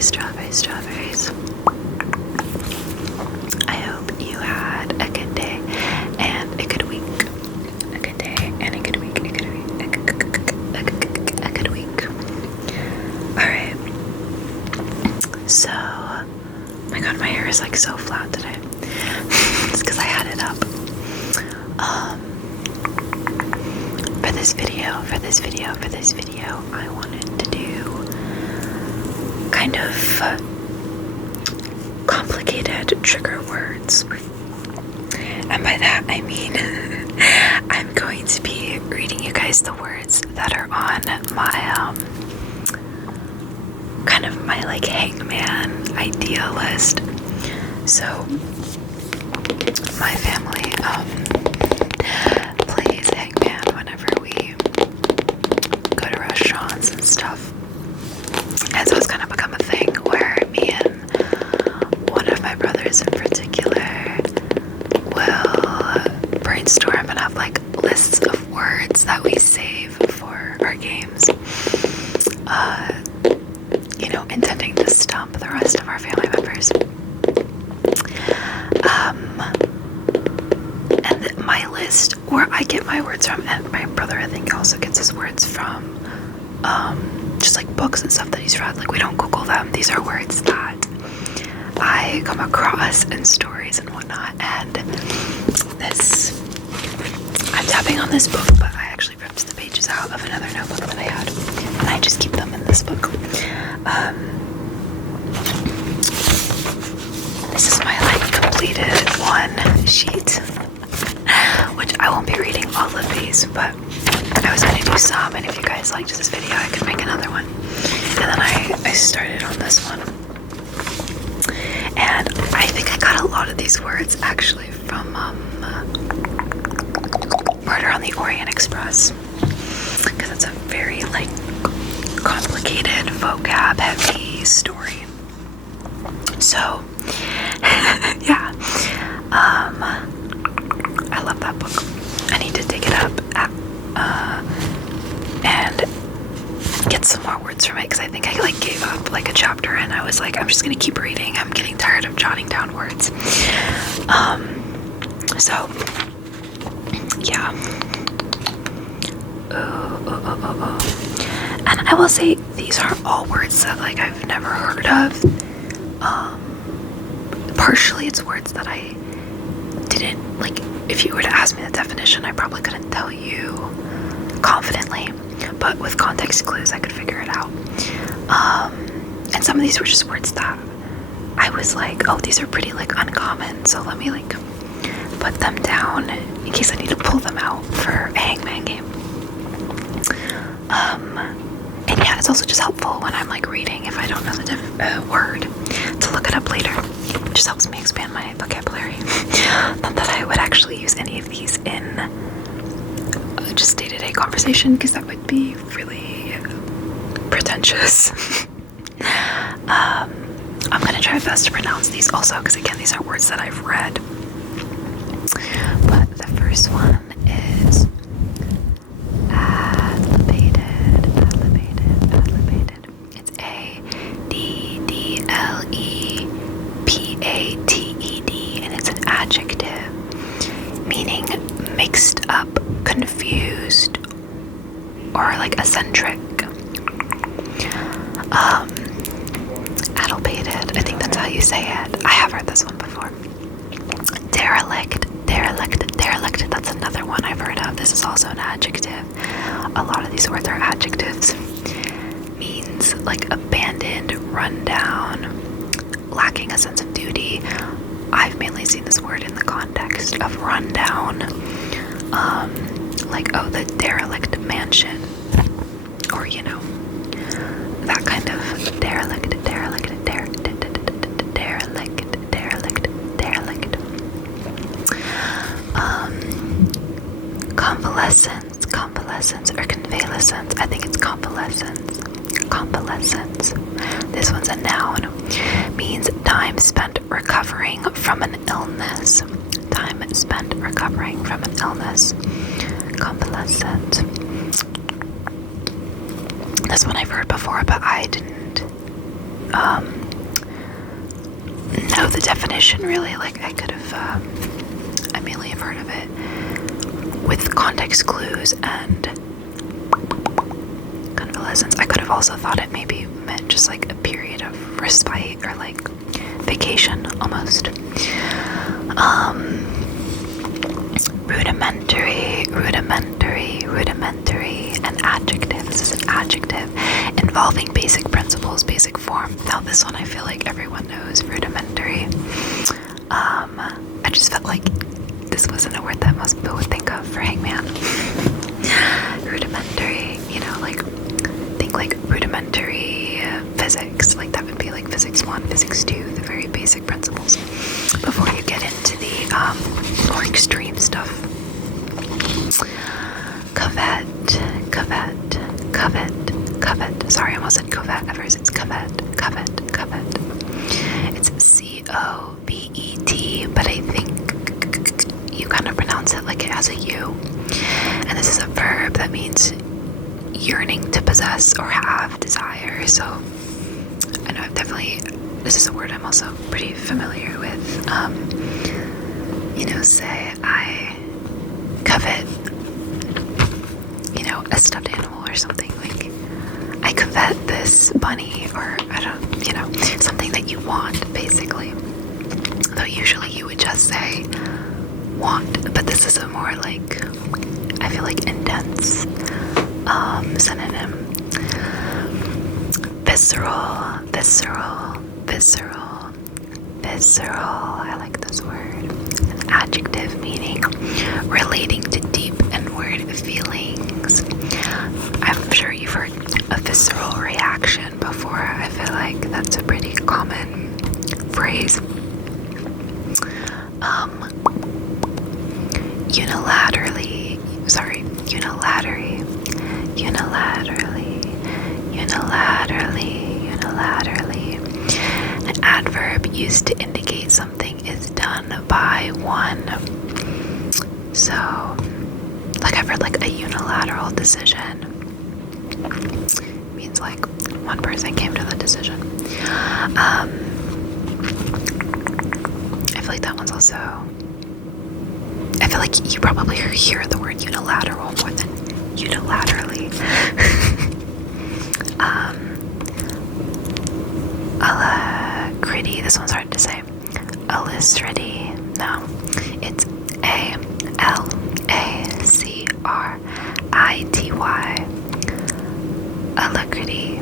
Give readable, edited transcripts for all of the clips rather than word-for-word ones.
strawberries. I hope you had a good day and a good week. A good day and a good week. A good week. Alright. So, oh my god, my hair is like so flat today. It's because I had it up. For this video, I wanted to do kind of complicated trigger words. And by that, I mean I'm going to be reading you guys the words that are on my, kind of my like hangman idea list. So, my family, plays hangman whenever we go to restaurants and stuff. And so it's kind of become a thing where me and one of my brothers in particular will brainstorm and have like lists of words that we save for our games. You know, intending to stump the rest of our family members. And my list, where I get my words from, and my brother I think also gets his words from, just like books and stuff that he's read. Like, we don't Google them. These are words that I come across in stories and whatnot. And this, I'm tapping on this book, but I actually ripped the pages out of another notebook that I had, and I just keep them in this book. This is my like completed one sheet, which I won't be reading all of these, but I was going to do some, and if you guys liked this video, I could make another one. And then I started on this one. And I think I got a lot of these words actually from Murder on the Orient Express, because it's a very like complicated vocab heavy story. So yeah, I love that book. I need to dig it up and get some more words from it, because I think I like gave up like a chapter and I was like, I'm just gonna keep reading. I'm getting tired of jotting down words. So yeah. And I will say these are all words that like I've never heard of. Partially it's words that I didn't, like, if you were to ask me the definition, I probably couldn't tell you confidently, but with context clues I could figure it out. And some of these were just words that I was like, oh, these are pretty like uncommon, so let me like put them down in case I need to pull them out for a hangman game. And yeah, it's also just helpful when I'm like reading, if I don't know the word, to look it up later. It just helps me expand my vocabulary. Not that I would actually use any of these in just day-to-day conversation, because that would be really pretentious. I'm gonna try my best to pronounce these also, because again, these are words that I've read. But the first one is adlibated. It's adlepated, and it's an adjective meaning mixed up, confused, or like eccentric. Adlibated, I think that's how you say it. I have heard this one before. Derelict, that's another one I've heard of. This is also an adjective. A lot of these words are adjectives. Means like abandoned, run down, lacking a sense of duty. I've mainly seen this word in the context of run down, like, oh, the derelict mansion, or you know, that kind of derelict. Convalescence or convalescence. I think it's convalescence. This one's a noun. Means time spent recovering from an illness. Convalescent. This one I've heard before, but I didn't definition, really. Like, I could have, I mainly have heard of it with context clues and convalescence. I could have also thought it maybe meant just like a period of respite or like vacation almost. Rudimentary, an adjective. This is an adjective involving basic principles, basic form. Now this one I feel like everyone knows, rudimentary. I just felt like this wasn't a word that most people would think of for hangman. Rudimentary, you know, like, think like rudimentary physics. Like that would be like physics 1, physics 2, the very basic principles. Before you get into the more extreme stuff. Covet. Sorry, I almost said covet at first. It's covet. It's C-O-V-E-T, but I think you kind of pronounce it like it has a U. And this is a verb that means yearning to possess or have, desire. So I know this is a word I'm also pretty familiar with. You know, say I covet, you know, a stuffed animal or something. Like, I covet this bunny, or I don't, you know, something that you want, basically. Though usually you would just say want, but this is a more like, I feel like intense synonym. Visceral. I like this word. An adjective meaning relating to deep inward feelings. I'm sure you've heard a visceral reaction before. I feel like that's a pretty common phrase. Unilaterally. An adverb used to indicate something is done by one. So, like I've heard like a unilateral decision. It means like one person came to the decision. I feel like that one's also, I feel like you probably hear the word unilateral more than unilaterally. Alacrity, this one's hard to say. Alacrity, no, it's A-L-A-C-R-I-T-Y. Alacrity.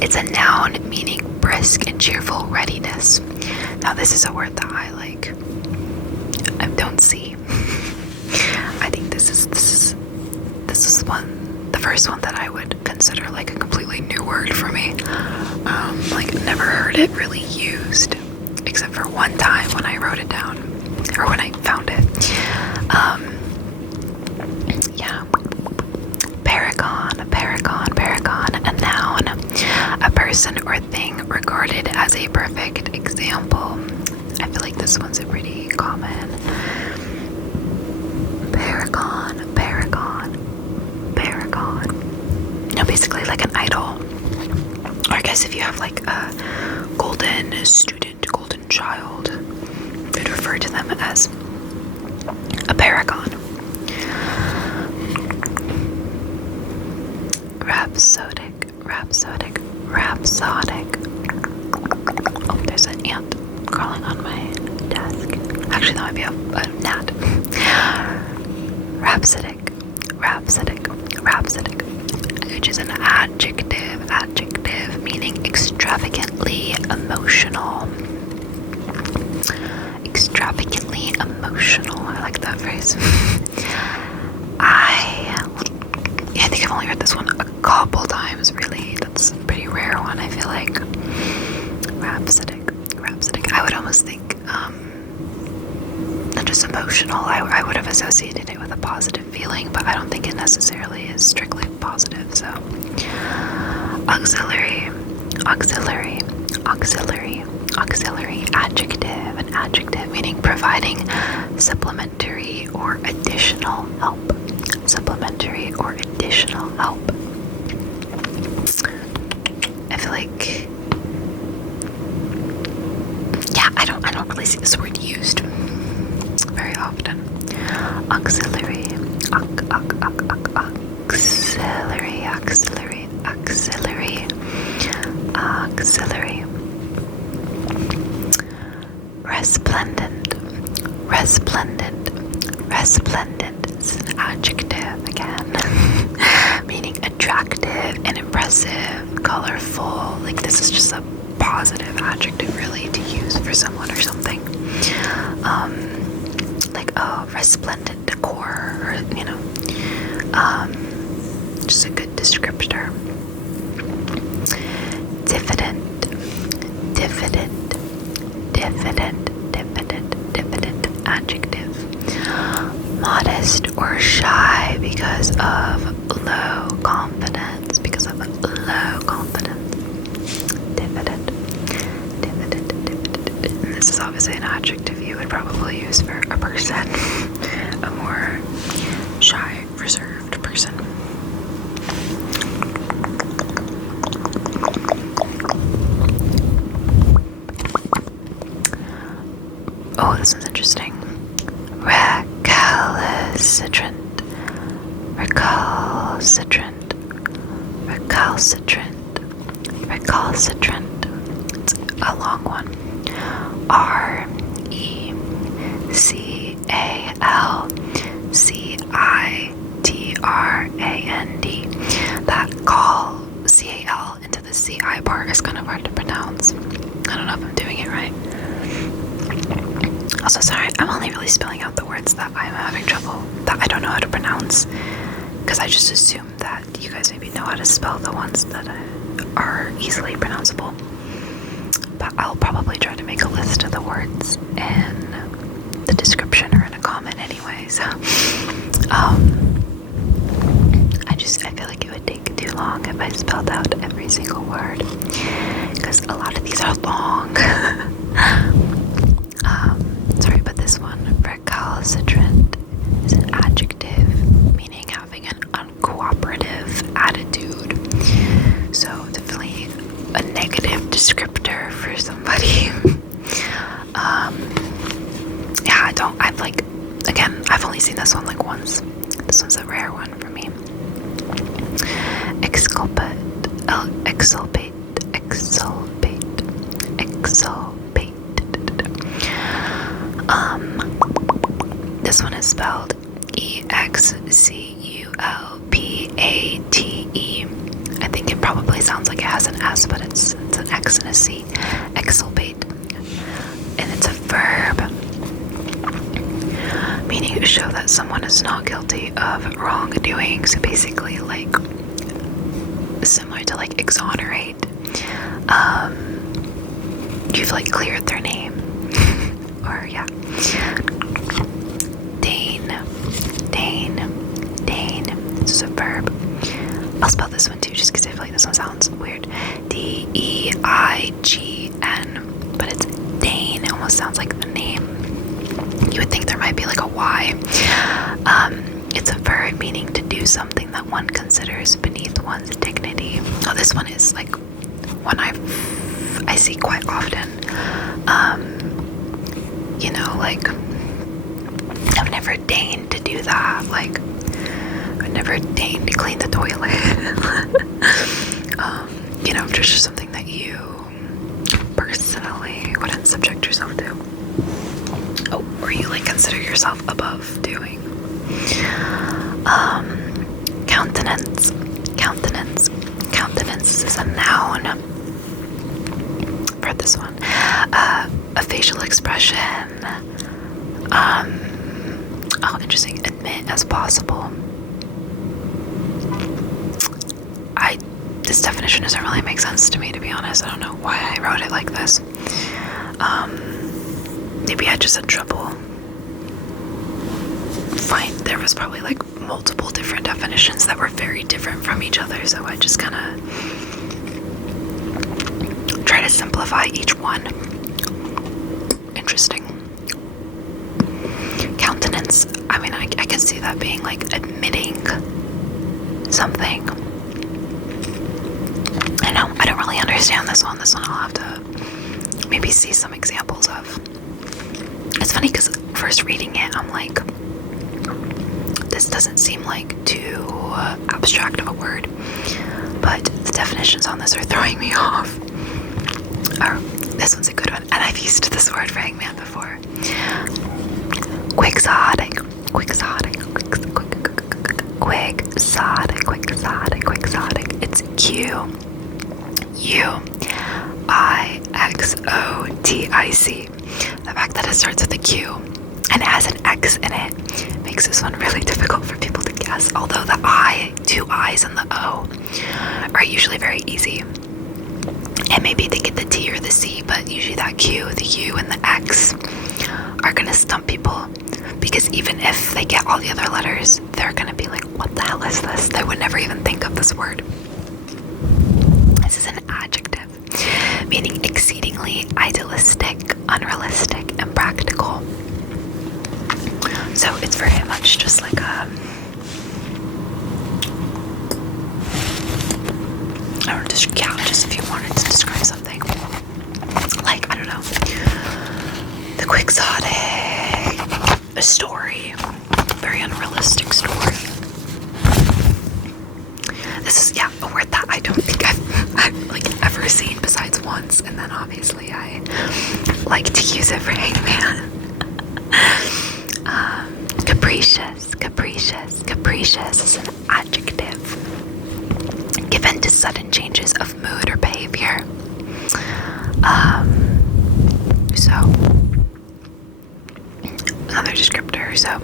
It's a noun meaning brisk and cheerful readiness. Now this is a word that I don't see. I think this is the first one that I would consider like a completely new word for me. Like never heard it really used, except for one time when I wrote it down, or when I found it. Yeah. Paragon, a noun, a person or thing regarded as a perfect example. I feel like this one's a pretty common. Paragon. You know, basically like an idol. Or I guess if you have like a golden student, golden child, we'd refer to them as a paragon. Rhapsodic. Oh, there's an ant crawling on my desk. Actually, that might be a gnat. Rhapsodic, which is an adjective meaning extravagantly emotional. I like that phrase. I think I've only heard this one a couple times, really. That's a pretty rare one, I feel like. Rhapsodic. I would almost think, not just emotional. I would have associated it with a positive feeling, but I don't think it necessarily is strictly positive, so. Auxiliary, an adjective meaning providing supplementary or additional help. I feel like, yeah, I don't see this word used very often. Auxiliary, auxiliary. Resplendent. It's an adjective again, meaning attractive and impressive, colorful. Like, this is just a positive adjective really to use for someone or something. Like a resplendent decor, or just a good descriptor. Diffident, adjective. Modest or shy because of low confidence. Diffident. And this is obviously an adjective you would probably use for a person, a more shy, reserved person. Oh, this one's interesting. Recalcitrant. It's a long one. Recalcitrand. That call C-A-L into the C-I part is kind of hard to pronounce. I don't know if I'm doing it right. Also, sorry, I'm only really spelling out the words that I'm having trouble, that I don't know how to pronounce, because I just assume that you guys maybe know how to spell the ones that are easily pronounceable. But I'll probably try to make a list of the words in the description or in a comment anyway. So, I feel like it would take too long if I spelled out every single word, because a lot of these are long. Sorry, but this one, recalcitrant, is an adjective meaning having an uncooperative attitude. So definitely a negative descriptor for somebody. I've only seen this one like once. This one's a rare one for me. Exculpate. This one is spelled E-X-C-U-L-P-A-T-E. I think it probably sounds like it has an S, but it's an X and a C. Exculpate. And it's a verb, meaning to show that someone is not guilty of wrongdoing. So basically, like, similar to like exonerate. You've like cleared their name. Or yeah. Deign. This is a verb. I'll spell this one too, just because I feel like this one sounds weird. D-E-I-G-N, but it's deign. It almost sounds like the name. You would think there might be like a Y. It's a verb meaning to do something that one considers beneath one's dignity. Oh, this one is like one I see quite often. Like, I've never deigned to do that. Like, I've never deigned to clean the toilet. Just something that you personally wouldn't subject yourself to. Oh, or you like consider yourself above doing. Countenance. Countenance is a noun for this one. A facial expression. Interesting. Admit as possible. This definition doesn't really make sense to me, to be honest. I don't know why I wrote it like this. Maybe I just had trouble. There was probably like multiple different definitions that were very different from each other, so I just kind of try to simplify each one. Interesting. Countenance. I mean, I can see that being like admitting something. I don't really understand this one. This one I'll have to maybe see some examples of. It's funny because first reading it, I'm like, this doesn't seem like too abstract of a word, but the definitions on this are throwing me off. Oh, this one's a good one, and I've used this word for hangman before. Quixotic. It's Quixotic. The fact that it starts with a Q and has an X in it makes this one really difficult for people to guess, although the I, 2 I's and the O are usually very easy. And maybe they get the T or the C, but usually that Q, the U, and the X are gonna stump people, because even if they get all the other letters, they're gonna be like, what the hell is this? They would never even think of this word. This is an adjective, meaning exceedingly idealistic, unrealistic, and practical. So it's very much just like a, or just, yeah, just if you wanted to describe something, like, I don't know, the Quixotic, a story, very unrealistic story. This is, yeah, a word that I don't think I've like ever seen besides once, and then obviously I like to use it for hangman. Capricious is an adjective given to sudden changes of mood or behavior. So another descriptor. So,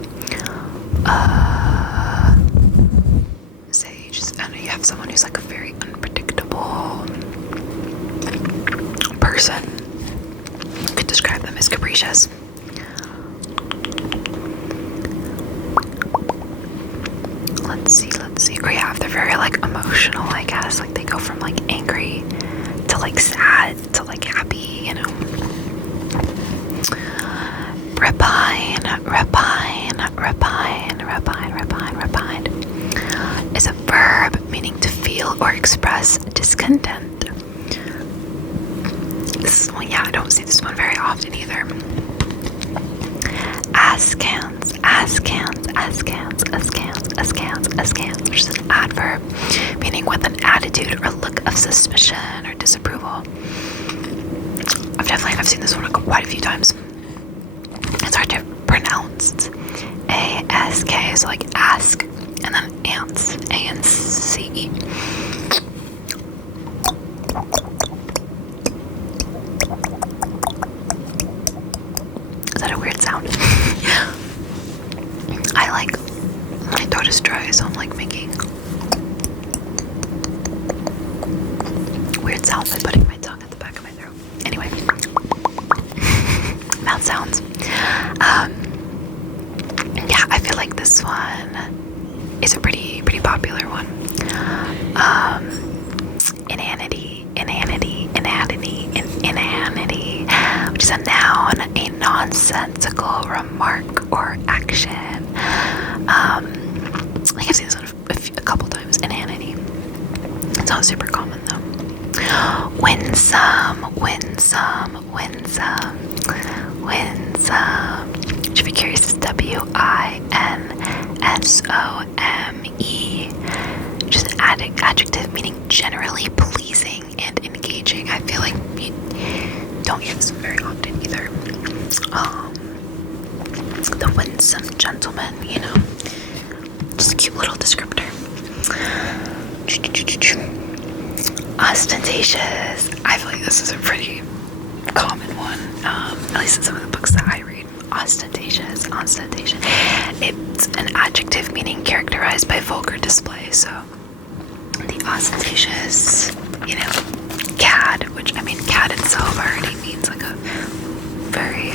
say, just, I know you have someone who's like a very unpredictable person. You could describe them as capricious. Let's see. Or yeah, if they're very like emotional, I guess. Like they go from like angry to like sad to like happy, you know. Repine is a verb meaning to feel or express discontent. This is one, yeah, I don't see this one very often either. Askance, which is an adverb meaning with an attitude or look of suspicion or disapproval. I've seen this one quite a few times. It's hard to pronounce. It's A-S-K, so like ask, and then ants, A-N-C-E. Is that a weird sound? My throat is dry, so I'm like making weird sounds by putting my tongue at the back of my throat. Anyway, mouth sounds. Yeah, I feel like this one is a pretty popular one. Inanity, which is a noun, a nonsensical remark or action. Like I've seen this one a couple times. Inanity. It's not super common though. Winsome. Should be curious. It's W-I-N-S-O-M-E. Which is an adjective meaning generally pleasing and engaging. I feel like you don't hear this very often either. The winsome gentleman, you know. Just a cute little descriptor. Ostentatious. I feel like this is a pretty common one, at least in some of the books that I read. Ostentatious. It's an adjective meaning characterized by vulgar display. So the ostentatious, you know, cad, which I mean, cad itself already means like a very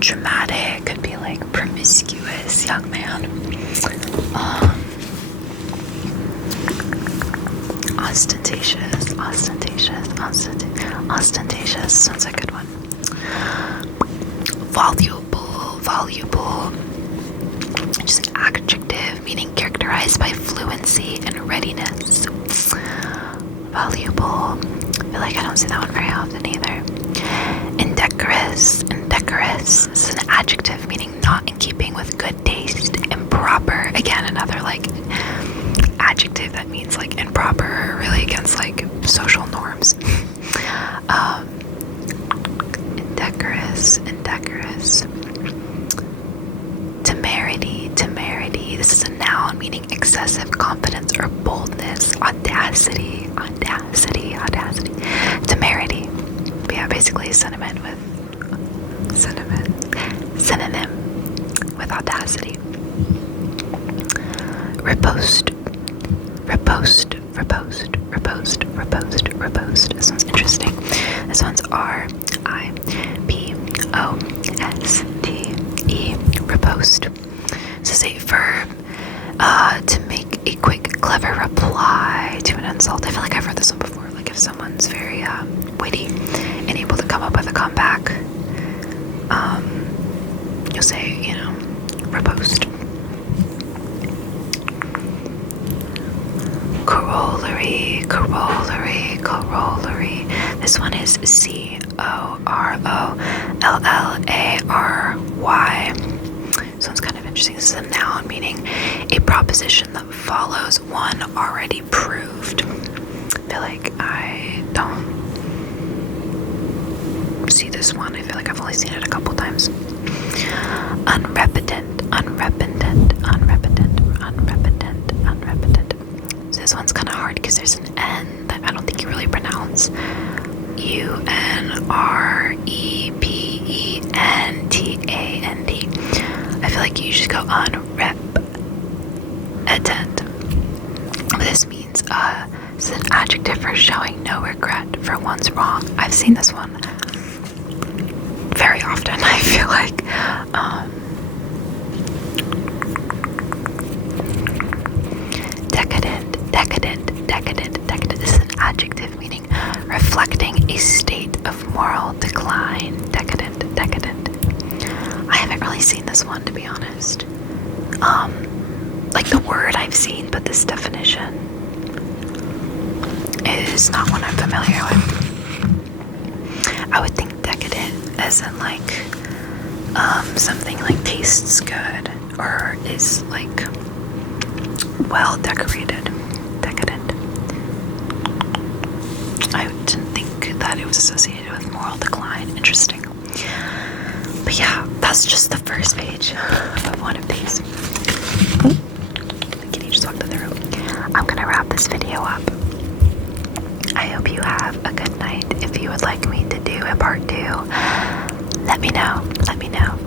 dramatic, could be like promiscuous young man. Ostentatious sounds like a good one. Voluble, which is an adjective meaning characterized by fluency and readiness. Voluble, feel like I don't see that one very often either. Indecorous. Indecorous. This is an adjective meaning not in keeping with good taste. Improper. Again, another like adjective that means like improper, really against like social norms. Indecorous. Indecorous. Temerity. Temerity. This is a noun meaning excessive confidence or boldness. Audacity. Audacity. Audacity. Temerity. But yeah, basically synonym with audacity. Riposte. Riposte. Riposte. Riposte. Riposte. Riposte. This one's interesting. This one's R-I-P-O-S-T-E. Riposte. This is a verb to make a quick, clever reply to an insult. I feel like I've heard this one before. Like if someone's very witty and able to come up with a comeback, you'll say, you know, riposte. Corollary, corollary, corollary. This one is C-O-R-O-L-L-A-R-Y. This one's kind of interesting. This is a noun meaning a proposition that follows one already proved. I feel like I don't see this one. I feel like I've only seen it a couple times. Unrepentant, unrepentant, unrepentant, unrepentant, unrepentant. So this one's kind of hard because there's an N that I don't think you really pronounce. U-N-R-E-P-E-N-T-A-N-T. I feel like you should go unrepentant. This means it's an adjective for showing no regret for one's wrong. I've seen this one very often, I feel like. Decadent, decadent, decadent, decadent. This is an adjective meaning reflecting a state of moral decline. Decadent, decadent. I haven't really seen this one, to be honest. Like the word I've seen, but this definition is not one I'm familiar with. I would think decadent as in like something like tastes good or is like well decorated. Decadent. I didn't think that it was associated with moral decline. Interesting. But yeah, that's just the first page of one of these. The kitty just walked in the room. I'm gonna wrap this video up. I hope you have a good night. If you would like me to do a part 2, let me know. Let me know.